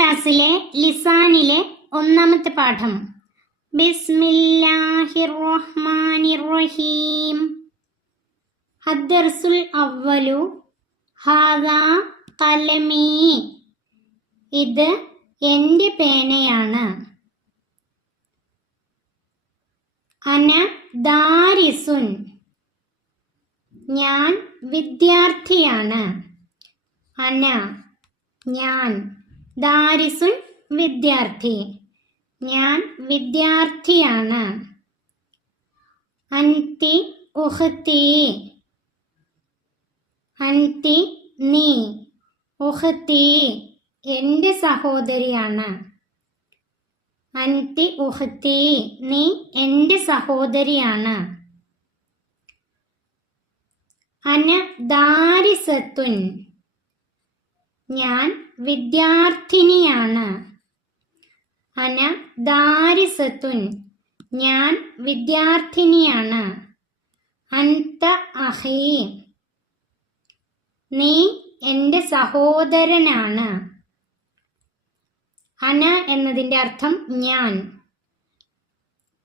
ക്ലാസ്സിലെ ലിസാനിലെ ഒന്നാമത്തെ പാഠം ബിസ്മില്ലാഹിർ റഹ്മാനിർ റഹീം. അദ്ദർസുൽ അവ്വലു ഹാദാ ഖലമീ. ഇത് എൻ്റെ പേനയാണ്. അന ദാരിസുൻ. ഞാൻ വിദ്യാർത്ഥിയാണ്. അന ഞാൻ, ദാരിസുൻ വിദ്യാർത്ഥി, ഞാൻ വിദ്യാർത്ഥിയാണ്. അൻതി ഉഖ്തി. അൻതി നീ, ഉഖ്തി എൻ്റെ സഹോദരിയാണ്. അൻതി ഉഖ്തി നീ എൻ്റെ സഹോദരിയാണ്. അന ദാരിസത്തുൻ. ഞാൻ വിദ്യാർത്ഥിനിയാണ്. അന ദാരിസത്തുൻ ഞാൻ വിദ്യാർത്ഥിനിയാണ്. അൻത അഖീ നീ എൻ്റെ സഹോദരനാണ്. അന എന്നതിൻ്റെ അർത്ഥം ഞാൻ.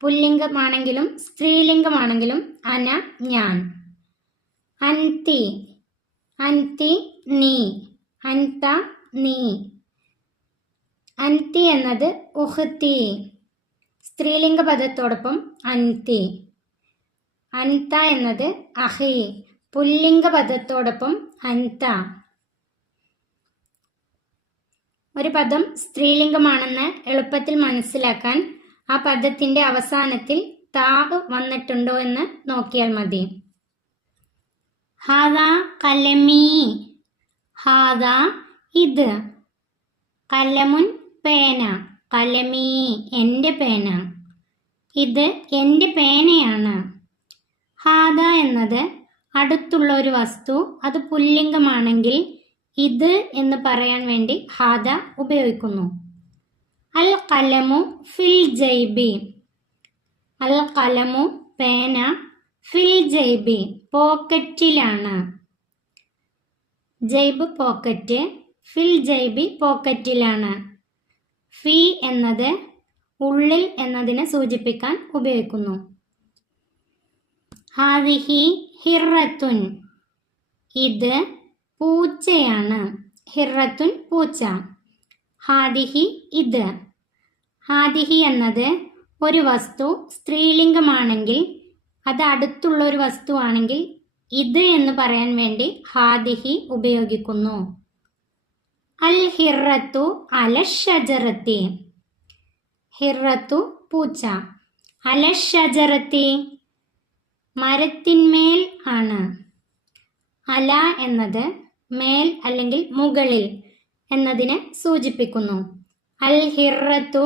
പുല്ലിംഗമാണെങ്കിലും സ്ത്രീലിംഗമാണെങ്കിലും അന ഞാൻ. അൻതി അൻതി നീ, അൻത നീ. അൻതി എന്നത് ഉഖ്തി, സ്ത്രീലിംഗ പദത്തോടൊപ്പം അൻതി. അൻത എന്നത് അഖി, പുല്ലിംഗ പദത്തോടൊപ്പം അൻത. ഒരു പദം സ്ത്രീലിംഗമാണെന്ന് എളുപ്പത്തിൽ മനസ്സിലാക്കാൻ ആ പദത്തിൻ്റെ അവസാനത്തിൽ താ വന്നിട്ടുണ്ടോ എന്ന് നോക്കിയാൽ മതി. ഹാദാ കലമീ. ഹാദാ ഇത്. കലമുൻ പേന. കലമീ എൻ്റെ പേന. ഇത് എൻ്റെ പേനയാണ്. ഹാദ എന്നത് അടുത്തുള്ള ഒരു വസ്തു, അത് പുല്ലിംഗമാണെങ്കിൽ ഇത് എന്ന് പറയാൻ വേണ്ടി ഹാദ ഉപയോഗിക്കുന്നു. അൽ കലമു ഫിൽ ജൈബി. അൽ കലമു പേന ഫിൽ ജൈബി പോക്കറ്റിലാണ്. ജൈബ് പോക്കറ്റ്, ഫിൽ ജൈബി പോക്കറ്റിലാണ്. ഫി എന്നത് ഉള്ളിൽ എന്നതിനെ സൂചിപ്പിക്കാൻ ഉപയോഗിക്കുന്നു. ഹാദിഹി ഹിറത്തുൻ. ഇത് പൂച്ചയാണ്. ഹിറത്തുൻ പൂച്ച. ഹാദിഹി ഇത്. ഹാദിഹി എന്നത് ഒരു വസ്തു സ്ത്രീലിംഗമാണെങ്കിൽ, അത് അടുത്തുള്ള ഒരു വസ്തുവാണെങ്കിൽ ഇത് എന്ന് പറയാൻ വേണ്ടി ഹാദിഹി ഉപയോഗിക്കുന്നു. അൽ ഹിറത്തു അല ഷജറത്തി. ഹിറത്തു പൂച്ച. അല ഷജറത്തി മരത്തിന്മേൽ ആണ്. അല എന്നത് മേൽ അല്ലെങ്കിൽ മുകളിൽ എന്നതിനെ സൂചിപ്പിക്കുന്നു. അൽ ഹിറത്തു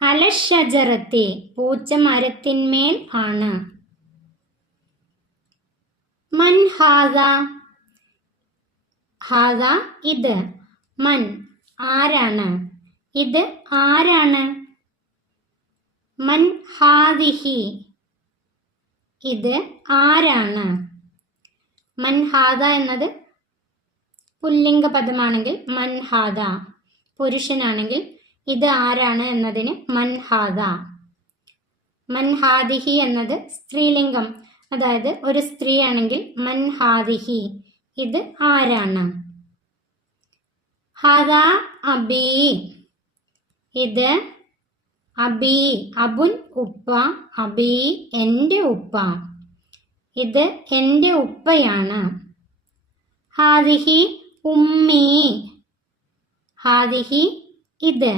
അല ഷജറത്തി പൂച്ച മരത്തിന്മേൽ ആണ്. മൻ ഹാദ. ഹാദ ഇത്. മൻ ആരാണ്. ഇത് ആരാണ്. മൻ ഹാദിഹി ഇത് ആരാണ്. മൻ ഹാദ എന്നത് പുല്ലിംഗ പദമാണെങ്കിൽ മൻ ഹാദ, പുരുഷനാണെങ്കിൽ ഇത് ആരാണ് എന്നതിന് മൻ ഹാദ. മൻ ഹാദിഹി എന്നത് സ്ത്രീലിംഗം, അതായത് ഒരു സ്ത്രീ ആണെങ്കിൽ മൻ ഹാദിഹി ഇത് ആരാണ്. ഹാദാ അബി. ഇത് അബി, അബുൻ ഉപ്പ, അബി എൻ്റെ ഉപ്പ. ഇത് എൻ്റെ ഉപ്പയാണ്. ഹാദിഹി ഉമ്മി. ഹാദിഹി ഇത്.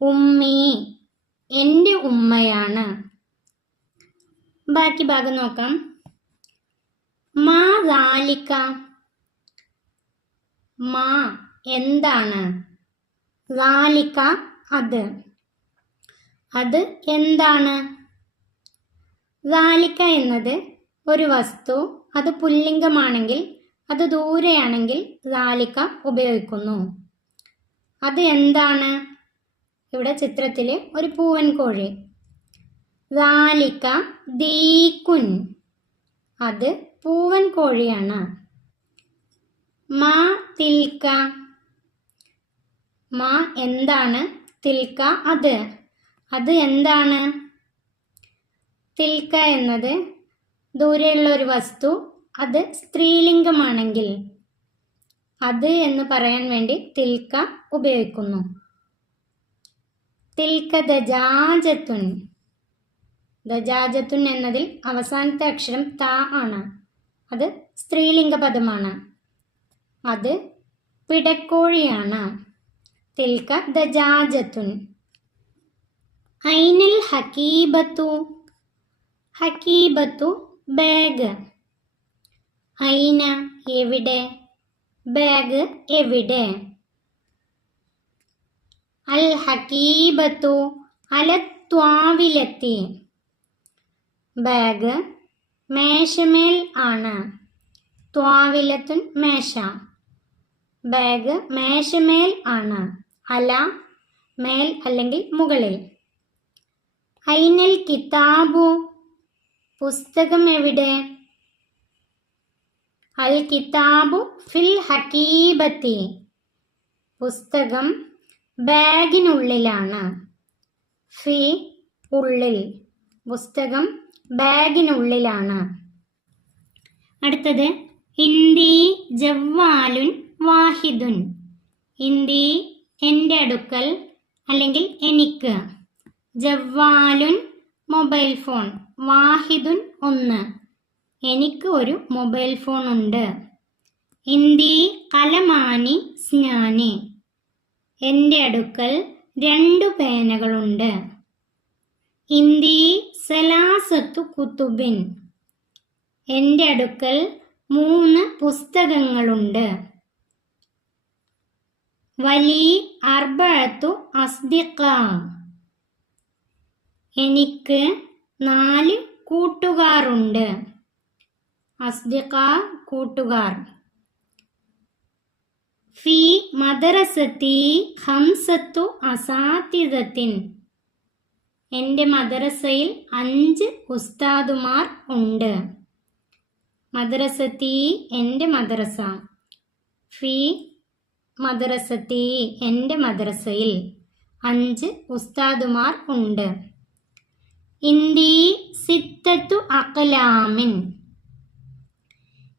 ഉമ്മി എൻ്റെ ഉമ്മയാണ്. ബാക്കി ഭാഗം നോക്കാം. മാ ദാലിക. മാ എന്താണ്. ദാലിക അത്. അത് എന്താണ്. ദാലിക എന്നത് ഒരു വസ്തു, അത് പുല്ലിംഗമാണെങ്കിൽ, അത് ദൂരെയാണെങ്കിൽ ദാലിക ഉപയോഗിക്കുന്നു. അത് എന്താണ്. ഇവിടെ ചിത്രത്തിൽ ഒരു പൂവൻ കോഴി. ദാലിക ദീകുൻ അത് പൂവൻ കോഴിയാണ്. മാ തിൽക്ക മാ എന്താണ്, തിൽക്ക അത്, അത് എന്താണ്. തിൽക്ക എന്നത് ദൂരെയുള്ള ഒരു വസ്തു, അത് സ്ത്രീലിംഗമാണെങ്കിൽ അത് എന്ന് പറയാൻ വേണ്ടി തിൽക്ക ഉപയോഗിക്കുന്നു. തിൽക്ക ദജാജത്തുൻ. ദജാജത്തുൻ എന്നതിൽ അവസാനത്തെ അക്ഷരം ത ആണ്. അത് സ്ത്രീലിംഗ പദമാണ്. അത് പിടക്കോഴിയാണ്. തിൽക്ക ദജാജത്തുൻ. ഐനൽ ഹക്കീബത്തു. ഹക്കീബത്തു ബാഗ്. ഐന എവിടെ, ബാഗ് എവിടെ. അൽ ഹക്കീബത്തു അലത്വാവിലെത്തി. ബാഗ് മേശമേൽ ആണ്. ത്വാവിലത്തുൻ മേശ. ബാഗ് മേശമേൽ ആണ്. അല മേൽ അല്ലെങ്കിൽ മുകളിൽ. ഐനൽ കിതാബു പുസ്തകം എവിടെ. അൽ കിതാബു ഫിൽ ഹക്കീബത്തി പുസ്തകം ബാഗിനുള്ളിലാണ്. ഫി ഉള്ളിൽ, പുസ്തകം ബാഗിനുള്ളിലാണ്. അടുത്തത് ഇന്ദി ജവ്വാലുൻ വാഹിദുൻ. ഇന്ദി എൻ്റെ അടുക്കൽ അല്ലെങ്കിൽ എനിക്ക്. ജവ്വാലുൻ മൊബൈൽ ഫോൺ. വാഹിദുൻ ഒന്ന്, എനിക്ക് ഒരു മൊബൈൽ ഫോൺ ഉണ്ട്. ഇന്ദി കലമാനി സ്നാനി. എൻ്റെ അടുക്കൽ 2 പേനകളുണ്ട്. ഇന്ദി സലാസത്തു കുത്തുബിൻ. എൻ്റെ അടുക്കൽ 3 പുസ്തകങ്ങളുണ്ട്. വലി അർബഅത്തു അസ്ദിഖ. എനിക്ക് 4 കൂട്ടുകാരുണ്ട്. അസ്ദിഖ കൂട്ടുകാർ. ഫി മദ്രസത്തി ഖംസത്തു അസാതിദത്തിൻ. എൻ്റെ മദ്രസയിൽ 5 ഉസ്താദുമാർ ഉണ്ട്. മദ്രസത്തി എൻ്റെ മദ്രസ. ഫി മദ്രസത്തി എൻ്റെ മദ്രസയിൽ 5 ഉസ്താദുമാർ ഉണ്ട്. ഇന്ദി സിത്തത്തു അഖ്ലാമിൻ.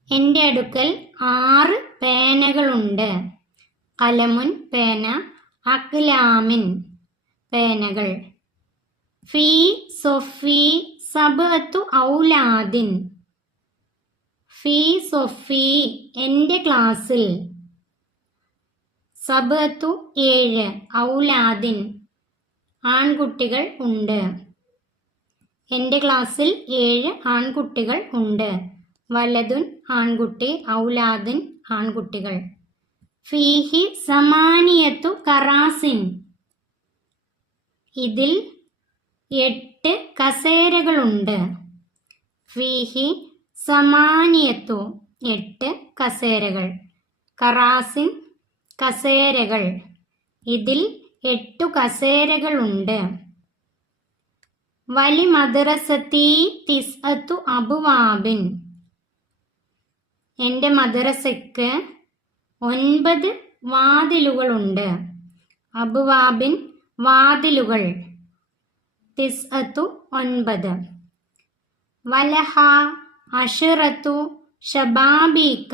എൻ്റെ അടുക്കൽ 6 പേനകളുണ്ട്. കലമുൻ പേന, അഖ്ലാമിൻ പേനകൾ. ഫി സൊഫി സബഅത്തു ഔലാദിൻ. ഫി സൊഫി എൻ്റെ ക്ലാസ്സിൽ. സബഅത്തു 7, ഔലാദിൻ ആൺകുട്ടികൾ ഉണ്ട്. എൻ്റെ ക്ലാസ്സിൽ 7 ആൺകുട്ടികൾ ഉണ്ട്. വലതുൻ ആൺകുട്ടി, ഔലാദിൻ ആൺകുട്ടികൾ. ഫീഹി സമാനിയത്തു കറാസിൻ. ഇതിൽ 8 കസേരകളുണ്ട്. ഫീഹി സമാനിയത്തു 8 കസേരകൾ. കറാസിൻ കസേരകൾ. ഇതിൽ 8 കസേരകളുണ്ട്. വലി മദ്രസത്തി തിസ്അത്തു അബ്വാബിൻ. എൻ്റെ മദ്രസയ്ക്ക് 9 വാതിലുകളുണ്ട്. അബ്വാബിൻ വാതിലുകൾ. തിസ്അത്തു 9. വലഹ അശ്റത്തു ശബാബീക.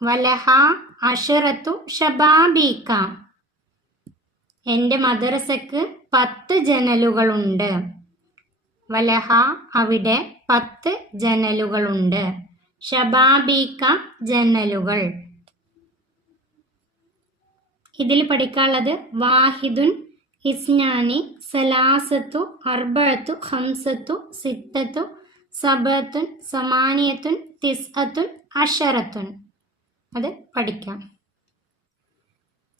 വലഹ അശ്റത്തു ശബാബീക. എൻ്റെ മദ്രസയ്ക്ക് 10 ജനലുകളുണ്ട്. വലഹ അവിടെ 10 ജനലുകളുണ്ട്. ശബാബീക ജനലുകൾ. ഇതിൽ പഠിക്കാനുള്ളത് വാഹിദുൻ, ഇസ്നാനി, സലാസത്തു, അർബഅത്തു, ഖംസത്തു, സിത്തത്തു, സബഅത്തുൻ, സമാനിയത്തുൻ, തിസ്അത്തുൻ, അശറത്തുൻ. അത് പഠിക്കാം.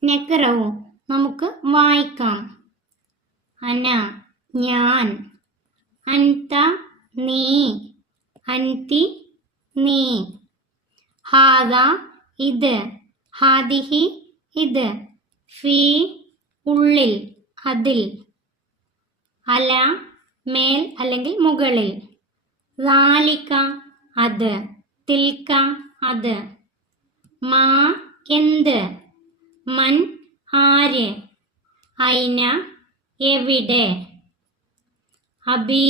നെക്റവു നമുക്ക് വായിക്കാം. അന ഞാൻ. അൻത നീ. അൻതി നീ. ഹാദ ഇത്. ഹാദിഹി ഇത്. ഫീ ഉള്ളിൽ, അതിൽ. അല മേൽ അല്ലെങ്കിൽ മുകളിൽ. ളാലിക അത്. തിൽക്ക അത്. മാ എന്ത്, മൻ ആര്, ഐന എവിടെ, അബി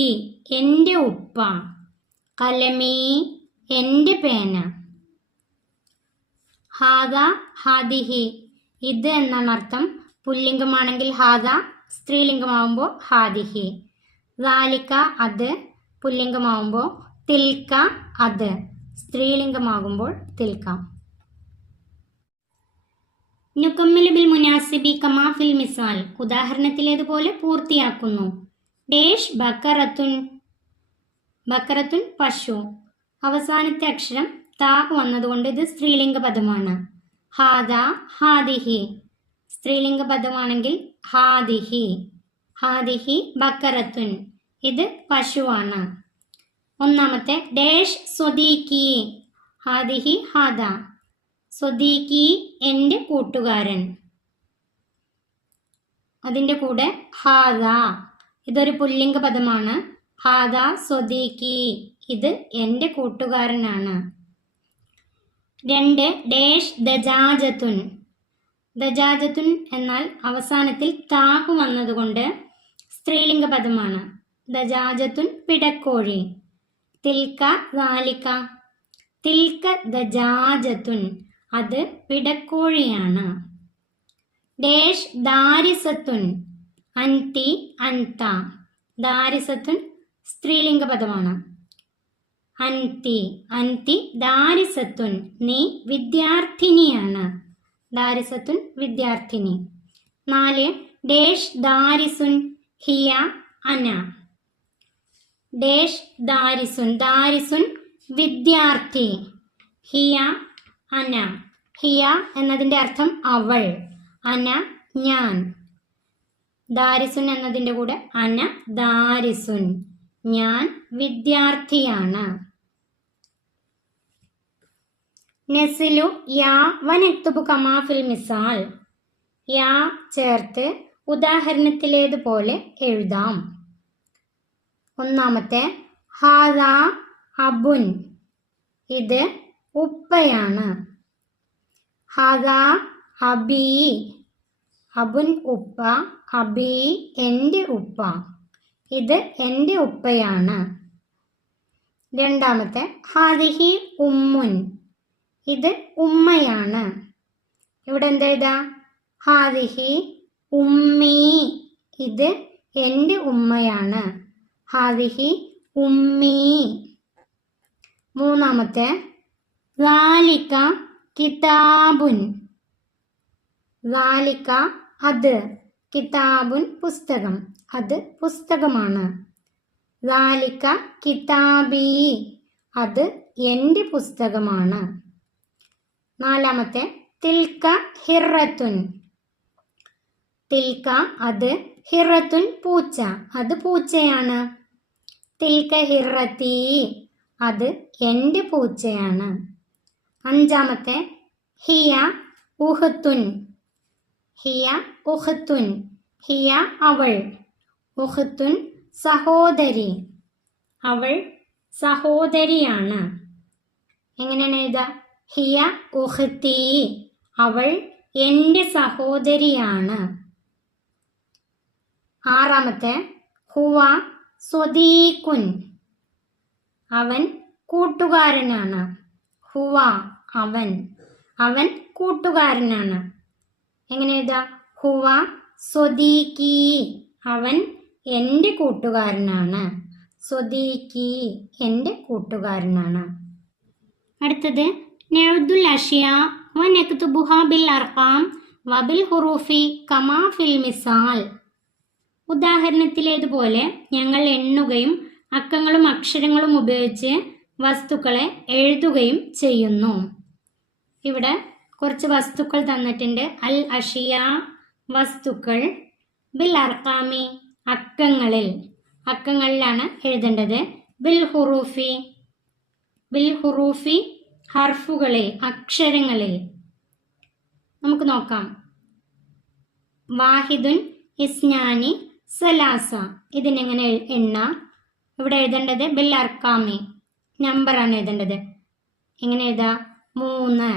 എൻ്റെ ഉപ്പ, കലമി എൻ്റെ പേന. ഹാദ ഹാദിഹി ഇത് എന്നാണ് അർത്ഥം. പുല്ലിംഗമാണെങ്കിൽ ഹാദ, സ്ത്രീലിംഗമാവുമ്പോൾ ഹാദിഹി. ദാലിക അത്, പുല്ലിംഗമാവുമ്പോൾ തിൽക്ക അത്, സ്ത്രീലിംഗമാകുമ്പോൾ തിൽക്ക. നുകമ്മിലു ബിൽ മുനാസിബി കമാ ഫിൽ മിസാൽ ഉദാഹരണത്തിലേതുപോലെ പൂർത്തിയാക്കുന്നു. ഡേഷ് ബക്കറത്തുൻ, ബക്കറത്തുൻ പശു. അവസാനത്തെ അക്ഷരം താ വന്നതുകൊണ്ട് ഇത് സ്ത്രീലിംഗ പദമാണ്. ഹാദ ഹാദിഹി സ്ത്രീലിംഗ പദമാണെങ്കിൽ ഹാദിഹി. ഹാദിഹി ബക്കറത്തുൻ ഇത് പശുവാണ്. ഒന്നാമത്തെ ഡേഷ് സ്വദീക്കി, ഹാദിഹി ഹാദ, സ്വദീക്കി എൻ്റെ കൂട്ടുകാരൻ. അതിൻ്റെ കൂടെ ഹാദ ഇതൊരു പുല്ലിംഗ പദമാണ്. ഹാദ സ്വദീക്കി ഇത് എൻ്റെ കൂട്ടുകാരനാണ്. 2 ഡേഷ് ദജാജത്തുൻ, ദജാജത്തുൻ എന്നാൽ അവസാനത്തിൽ താഹു വന്നതുകൊണ്ട് സ്ത്രീലിംഗ പദമാണ്. ദജാജത്തുൻ പിടക്കോഴി. തിൽക്ക ദാലിക, തിൽക്ക ദജാജത്തുൻ അത് പിടക്കോഴിയാണ്. ഡേഷ് ദാരിസത്തുൻ, അൻതി അൻത, ദാരിസത്തുൻ സ്ത്രീലിംഗ പദമാണ്. അൻതി അൻതി ദാരിസത്തുൻ നീ വിദ്യാർത്ഥിനിയാണ്. ദാരിസത്തുൻ വിദ്യാർത്ഥിനി. 4 ഡേഷ് ദാരിസുൻ ഹിയ അന, ഡേഷ് ദാരിസുൻ, ദാരിസുൻ വിദ്യാർത്ഥി. ഹിയ അന, ഹിയ എന്നതിൻ്റെ അർത്ഥം അവൾ, അന ഞാൻ. ദാരിസുൻ എന്നതിൻ്റെ കൂടെ അന ദാരിസുൻ ഞാൻ വിദ്യാർത്ഥിയാണ്. നസിലു യാ വനക്തുബു കമാ ഫിൽ മിസാൽ യാ ചേർത്ത് ഉദാഹരണത്തിലേതുപോലെ എഴുതാം. ഒന്നാമത്തെ ഹാദ അബുൻ ഇത് ഉപ്പയാണ്. ഹാദ അബി അബുൻ ഉപ്പ, അബി എൻ്റെ ഉപ്പ, ഇത് എൻ്റെ ഉപ്പയാണ്. രണ്ടാമത്തെ ഹാദിഹി ഉമ്മുൻ ഇത് ഉമ്മയാണ്. ഇവിടെ എന്തെഴുതാ? ഹാദിഹി ഉമ്മി ഇത് എൻ്റെ ഉമ്മയാണ്. ഹാദിഹി ഉമ്മി. മൂന്നാമത്തെ ദാലിക കിതാബുൻ, ദാലിക അത്, കിതാബുൻ പുസ്തകം, അത് പുസ്തകമാണ്. ദാലിക കിതാബി അത് എൻ്റെ പുസ്തകമാണ്. നാലാമത്തെ തിൽക്ക ഹിറത്തുൻ, തിൽക്ക അത്, ഹിറത്തുൻ പൂച്ച, അത് പൂച്ചയാണ്. തിൽക്ക ഹിറത്തി അത് എൻ്റെ പൂച്ചയാണ്. അഞ്ചാമത്തെ ഹിയ ഉഹത്തുൻ, ഹിയ ഉഹത്തുൻ, ഹിയ അവൾ, ഉഹത്തുൻ സഹോദരി, അവൾ സഹോദരിയാണ്. എങ്ങനെയാണ് എഴുതുക? ഹിയ ഉഹത്തി അവൾ എൻ്റെ സഹോദരിയാണ്. ആറാമത്തെ ഹുവ സ്വദീഖുൻ അവൻ കൂട്ടുകാരനാണ്. ഹുവ അവൻ, അവൻ കൂട്ടുകാരനാണ്. എങ്ങനെ എഴുതാ? ഹുവ സ്വദീഖി അവൻ എൻ്റെ കൂട്ടുകാരനാണ്. സ്വദീഖി എൻ്റെ കൂട്ടുകാരനാണ്. അടുത്തത് നഅുദ്ദുൽ അഷ്യ വ നക്തുബുഹ ബിൽ അർഖാം വ ബിൽ ഹുറൂഫി കമാ ഫിൽ മിസാൽ. ഉദാഹരണത്തിലേതുപോലെ ഞങ്ങൾ എണ്ണുകയും അക്കങ്ങളും അക്ഷരങ്ങളും ഉപയോഗിച്ച് വസ്തുക്കളെ എഴുതുകയും ചെയ്യുന്നു. ഇവിടെ കുറച്ച് വസ്തുക്കൾ തന്നിട്ടുണ്ട്. അൽ അഷിയ വസ്തുക്കൾ, ബിൽ അർഖാമി അക്കങ്ങളിൽ, അക്കങ്ങളിലാണ് എഴുതേണ്ടത്. ബിൽ ഹുറൂഫി, ബിൽ ഹുറൂഫി ഹർഫുകളിൽ, അക്ഷരങ്ങളിൽ. നമുക്ക് നോക്കാം. വാഹിദുൻ ഇസ്നാനി സലാസ ഇതിനെങ്ങനെ എണ്ണാം? ഇവിടെ എഴുതേണ്ടത് ബിൽ അർക്കാമി നമ്പറാണ് എഴുതേണ്ടത്. എങ്ങനെ എഴുതാ? 3.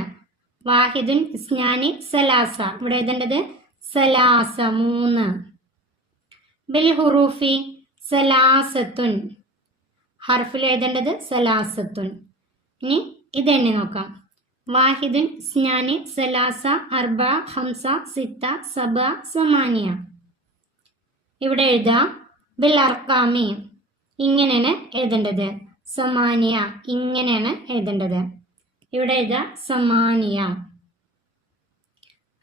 വാഹിദുൻ ഇസ്നാനി സലാസ, ഇവിടെ എഴുതേണ്ടത് സലാസ 3. ബിൽ ഹുറൂഫി സലാസത്തുൻ, ഹർഫിൽ എഴുതേണ്ടത് സലാസത്തുൻ. ഇനി ഇതെണ്ണി നോക്കാം. വാഹിദുൻ ഇസ്നാനി സലാസ അർബ ഹംസ സിത്ത സബ സമാനിയ. ഇവിടെ എഴുതാം ബിൽ അർക്കാമി, ഇങ്ങനെയാണ് എഴുതേണ്ടത്. സമാനിയ, ഇങ്ങനെയാണ് എഴുതേണ്ടത്. ഇവിടെ എഴുതാം സമാനിയ.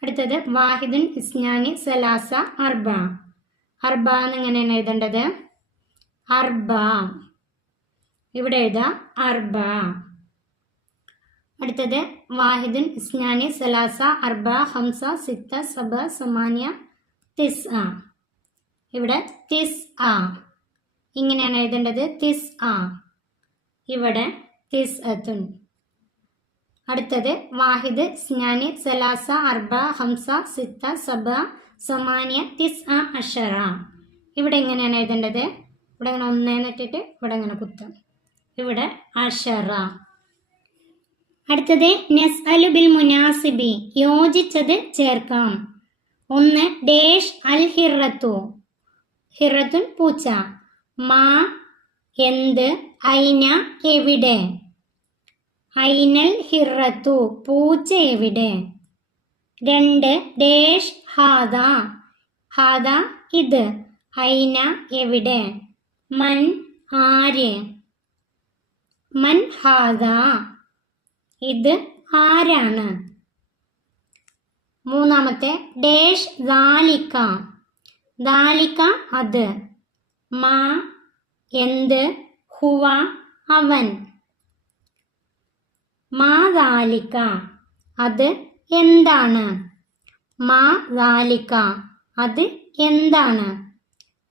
അടുത്തത് വാഹിദുൻ ഇസ്നാനി സലാസ അർബ. അർബ എന്നിങ്ങനെയാണ് എഴുതേണ്ടത്. അർബ, ഇവിടെ എഴുതാം അർബ. അടുത്തത് വാഹിദുൻ ഇസ്നാനി സലാസ അർബ ഹംസ സിത്ത സബ സമാനിയ തിസ്. ഇവിടെ തിസ്, ഇങ്ങനെയാണ് എഴുതേണ്ടത്. തിസ്, ഇവിടെ തിസ് അത്തുൻ. അടുത്തത് വാഹിദ് ഇസ്നാനി സലാസ അർബ ഹംസ സിത്ത സബ സമാനിയ തിസ് അഷറ. ഇവിടെ ഇങ്ങനെയാണ് എഴുതേണ്ടത്. ഇവിടെ ഇങ്ങനെ 1 ഇട്ടിട്ട് ഇവിടെ ഇങ്ങനെ കുത്താം. ഇവിടെ അഷറ. അടുത്തത് നസ്അലു ബിൽ മുനാസിബി, യോജിച്ചത് ചേർക്കാം. 1 ഡേഷ് അൽ ഹിറത്തു, ഹിറത്തുൻ പൂച്ച. മാ എന്ത്, ഐന എവിടെ. ഐനൽ ഹിറത്തു പൂച്ച എവിടെ. 2 ഡേഷ് ഹാദ, ഹാദ ഇത്. ഐന എവിടെ. മൻ ആര്. മൻ ഹാദ ഇത് ആരാണ്. 3 ഡേഷ് ദാലിക, ദാലിക അത്. മാ എന്ത്, ഹുവ അവൻ. മാ ദാലിക അത് എന്താണ്. മാ ദാലിക അത് എന്താണ്.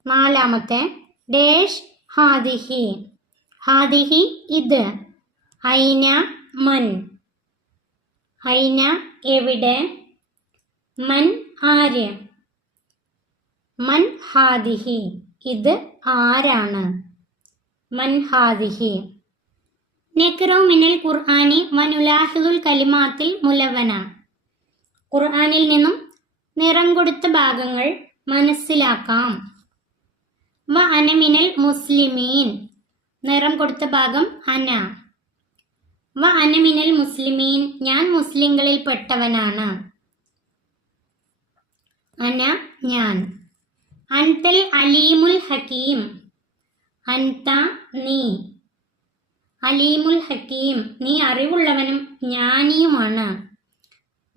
4 ഡേഷ് ഹാദിഹി, ഹാദിഹി ഇത്. ഐന മൻ, ഐന എവിടെ. മൻ ആര്. മൻ ഹാദിഹി ഇത് ആരാണ്. മൻ ഹാദിഹി. നഖ്റു മിനൽ ഖുർആനി വനുലാഹിദുൽ കലിമാത്തിൽ മുലവന, ഖുർആനിൽ നിന്നും നിറം കൊടുത്ത ഭാഗങ്ങൾ മനസ്സിലാക്കാം. വ അന മിനൽ മുസ്ലിമീൻ, നിറം കൊടുത്ത ഭാഗം അന. വ അന മിനൽ മുസ്ലിമീൻ, ഞാൻ മുസ്ലിങ്ങളിൽ പെട്ടവനാണ്. അന ഞാൻ. അൻതൽ അലീമുൽ ഹക്കീം, അൻത നീ. അലീമുൽ ഹക്കീം നീ അറിവുള്ളവനും ജ്ഞാനിയുമാണ്.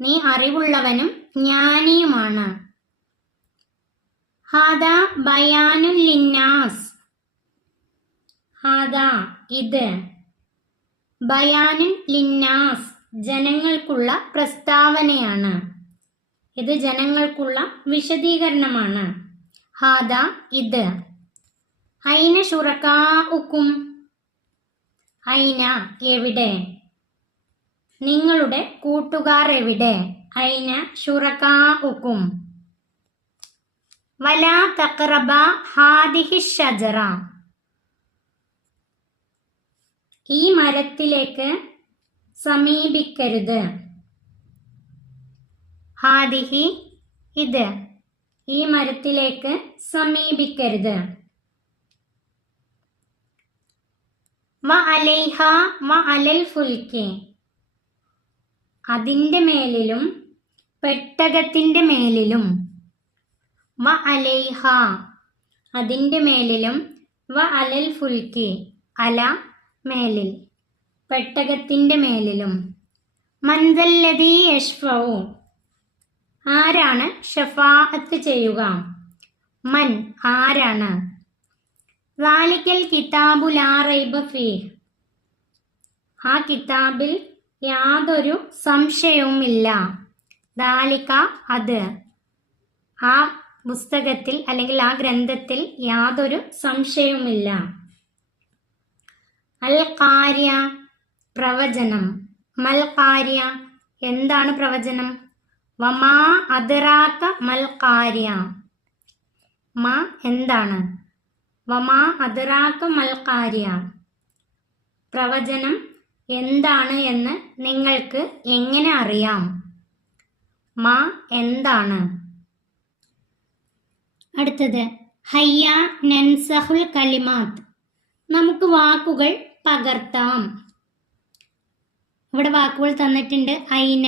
നീ അറിവുള്ളവനും ജ്ഞാനിയുമാണ്. ഹാദ ബയാനുൽ ലിന്നാസ്, ഹാദ ഇത്. ബയാനുൽ ലിന്നാസ് ജനങ്ങൾക്കുള്ള പ്രസ്താവനയാണ്. ഇത് ജനങ്ങൾക്കുള്ള വിശദീകരണമാണ്. ഹാദ ഇത്. ഐന ശുറകാഉക്കും, ഐന എവിടെ. നിങ്ങളുടെ കൂട്ടുകാർ എവിടെ. ഐന ശുറകാഉക്കും. വലാ തഖറബ ഹാദിഹി ഷജറ, ഈ മരത്തിലേക്ക് സമീപിക്കരുത്. ഹാദിഹി ഇത്, ഈ മരത്തിലേക്ക് സമീപിക്കരുത്. വ അലൈഹ വ അലൽ ഫുൽക്കി, അതിൻ്റെ മേലിലും പെട്ടകത്തിൻ്റെ മേലിലും. വ അലൈഹ അതിൻ്റെ മേലിലും. വ അലൽ ഫുൽക്കി അല മേലിൽ, പെട്ടകത്തിൻ്റെ മേലിലും. മൻദല്ലദീ യശ്ഫഉ ആരാണ് ഷഫാഅത്ത് ചെയ്യുക. മൻ ആരാണ്. ദാലിക്കൽ കിതാബു ലാ റൈബ ഫീഹ് ആ കിതാബിൽ യാതൊരു സംശയവുമില്ല. ദാലിക അത്, ആ പുസ്തകത്തിൽ അല്ലെങ്കിൽ ആ ഗ്രന്ഥത്തിൽ യാതൊരു സംശയവുമില്ല. അൽ ഖാരിയ പ്രവചനം. മൽ ഖാരിയ എന്താണ് പ്രവചനം. വമാ അദ്റാക മൽ ഖാരിയ മാ എന്താണ്. വമാ അദ്റാക മൽ ഖാരിയ പ്രവചനം എന്താണ് എന്ന് നിങ്ങൾക്ക് എങ്ങനെ അറിയാം? മാ എന്താണ്? അടുത്തത് ഹയ്യ നൻസഹുൽ കലിമാത്ത്. നമുക്ക് വാക്കുകൾ പകർത്താം. ഇവിടെ വാക്കുകൾ തന്നിട്ടുണ്ട്. ഐന,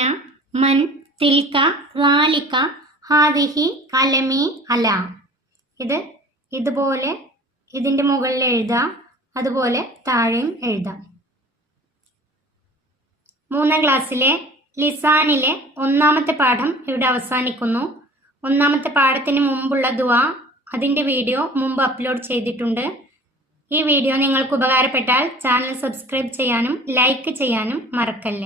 മൻ, തിൽക, റാലിക, ഹാദിഹി, കലമി, അല. ഇതുപോലെ ഇതിൻ്റെ മുകളിൽ എഴുതാം, അതുപോലെ താഴെയും എഴുതാം. 3ാം ക്ലാസ്സിലെ ലിസാനിലെ 1ാമത്തെ പാഠം ഇവിടെ അവസാനിക്കുന്നു. 1ാമത്തെ പാഠത്തിന് മുമ്പുള്ള ദുആ, അതിൻ്റെ വീഡിയോ മുമ്പ് അപ്ലോഡ് ചെയ്തിട്ടുണ്ട്. ഈ വീഡിയോ നിങ്ങൾക്ക് ഉപകാരപ്പെട്ടാൽ ചാനൽ സബ്സ്ക്രൈബ് ചെയ്യാനും ലൈക്ക് ചെയ്യാനും മറക്കല്ലേ.